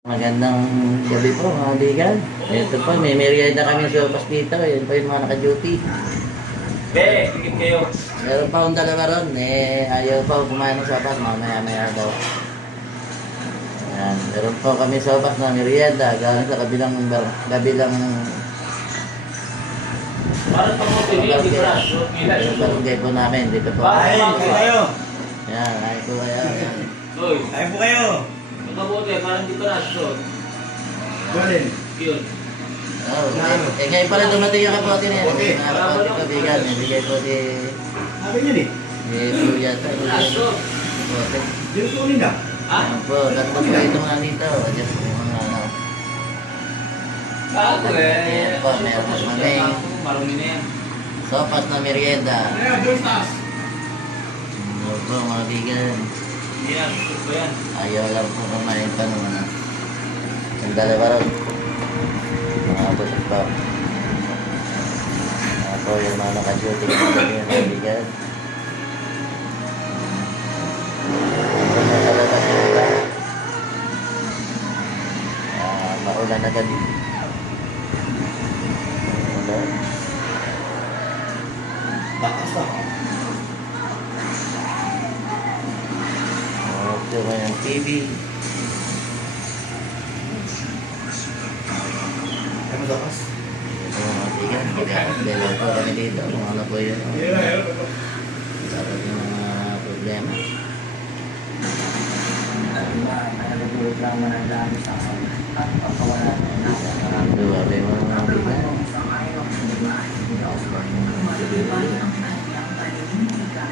Magandang gabi po mga kaibigan. Ito po, may merienda kami sa sopas dito. Yan po yung mga naka-duty. Be, tikit kayo. Meron pa akong dalawa ron. Eh, ayaw pa kumain ng sopas. Mamaya-maya daw. Yan. Meron po kami sopas na merienda. Galing sa kabilang, bar- kabilang Parang ni hindi ko na. Yung barangay po namin. Dito po. Ay, kayo. Yan, ayaw po kayo. Kain po kayo. Kamote, parang hindi ko na. Golden. yun. Oh, eh, eh, ngayon pala dumating yung kapote niya. Okay. Mga kapote kaibigan. Ibigay po si... Sabi niyo ni. Si Kuya. Aso. Kapote. Dito po ninda. Ha? Ayan po, tatlo po ito mga nito. Diyan po yung mga ano. Bago eh. Ayan po, meron po kami. Marumi na yan. Sopas na merienda. Ano, Justas? Ano po mga bigan. Hindi yan, suso ko yan. Ayaw lang po kumain pa naman. ah. Ang dalawa ron. Mga busog pa. Ako yung mga naka-duty ko mga bigan. Ano na talaga sila? Ah, maulan agad. Ulan. Bakas na. Ang TV. Ay, madakas. Ito mga bigan. Dalawa po kami dito. Kung ano po yun. Dapat yung mga problema. Dua, may mga bigan.